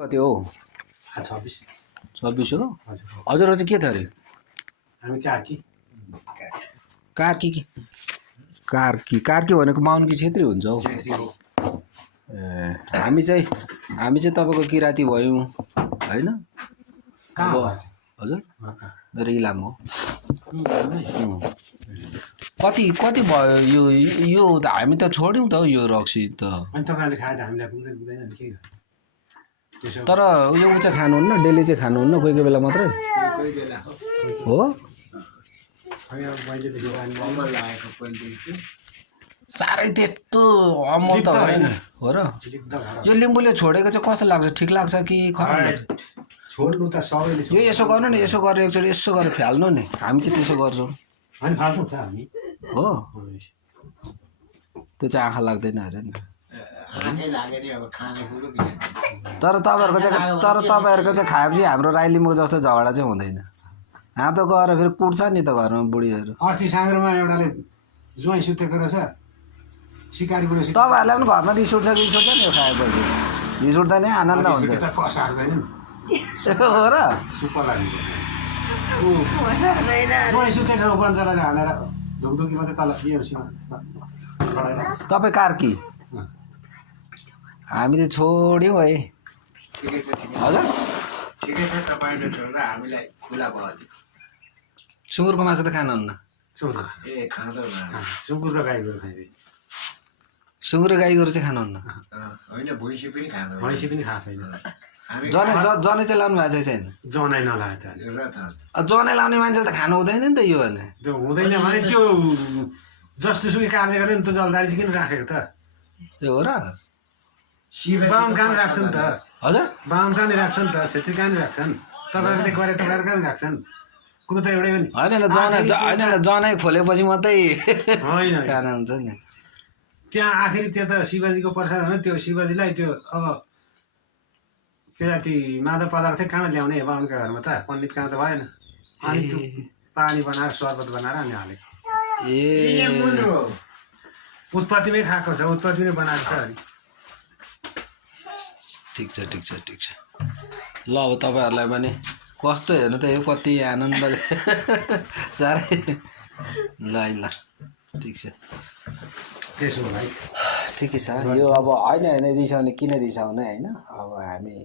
कति हो 26 हो हजुर चाहिँ के थियो अरे हामी कार्की भनेको बाहुन कि छेत्री हुन्छ हौ ए हामी चाहिँ तपाईँको किराती भयौँ हैन हजुर मेरो इलाम हो कति भयो यो हामी त छोड्यौँ त यो रक्सी त अनि तपाईहरुले खाएर हामीलाई पुग्दैन नि के तर यो चाहिँ खानुहुन्न डेली चाहिँ खानुहुन्न कोही कोही बेला मात्रै कोही बेला हो हामी अब पहिलेदेखि अमल लागेको पहिलेदेखि साह्रै त्यस्तो अमल त होइन हो र यो लिम्बूले छोडेको चाहिँ कस्तो लाग्छ ठिक लाग्छ कि खराब छोड्नु त सबैले यो यसो गर्नु नि यसो गरेर एकचोटि यसो गरेर फ्याल्नु नि हामी चाहिँ त्यसो गर्छौँ अनि फाल्छौँ त हामी हो त्यो चाहिँ आँखा लाग्दैन अरे नि तर तपाईँहरूको चाहिँ खाएपछि हाम्रो राई लिम्बू जस्तो झगडा चाहिँ हुँदैन यहाँ त गएर फेरि कुट्छ नि त घरमा बुढीहरू अस्ति साँग्रोमा एउटाले ज्वाइँ सुतेको रहेछ सिकारी बुढो तपाईँहरूलाई पनि घरमा रिस उठ्छ कि रिस उठ्छ नि यो खाएपछि रिस उठ्दैन आनन्द हुन्छ हो र सुपर लाग्यो ज्वाइँ सुतेको बन्चराले हानेर ढुकढुकी मात्रै तल बिएमसीमा तपाईँ कार्की हामी चाहिँ छोड्यौँ है हजुर सुँगुरको मासु त खानुहुन्न सुँगुर र गाई गोरु खाइदिए सुँगुर गाई गोरु चाहिँ खानुहुन्न भैँसी पनि खाएको छैन जनै चाहिँ लाउनु भएको छैन जनै नलागे त जनै लाउने मान्छेले त खानु हुँदैन नि त यो भने त्यो हुँदैन भने त्यो जस्तो सुकै कार्य गरे नि त जलदारी चाहिँ किन राखेको त त्यो हो र बाहुन कहाँ राख्छ नि त हजुर बाहुन कहाँ राख्छ नि त छेत्री कहाँ राख्छन् तपाईँहरूले गरे तपाईँहरू कहाँ राख्छन् कुरो त एउटै हो नि होइन जनै खोलेपछि मात्रै होइन खाना हुन्छ नि त्यहाँ आखिरी त्यो त शिवजीको प्रसाद हो त्यो शिवजीलाई त्यो अब के जाति मादक पदार्थ कहाँ ल्याउने बाहुनका घरमा त पण्डित कहाँ त भएन अनि त्यो पानी बनाएर शरबत बनाएर अनि हाले ए उत्पत्तिमै खाएको छ उत्पत्तिमै बनाएको छ अनि ठिक छ ल अब तपाईँहरूलाई पनि कस्तो हेर्नु त यो कति आनन्दले साह्रै ल ठिक छ त्यसो भाइ ठिकै छ यो अब होइन रिसाउने किन रिसाउने होइन अब हामी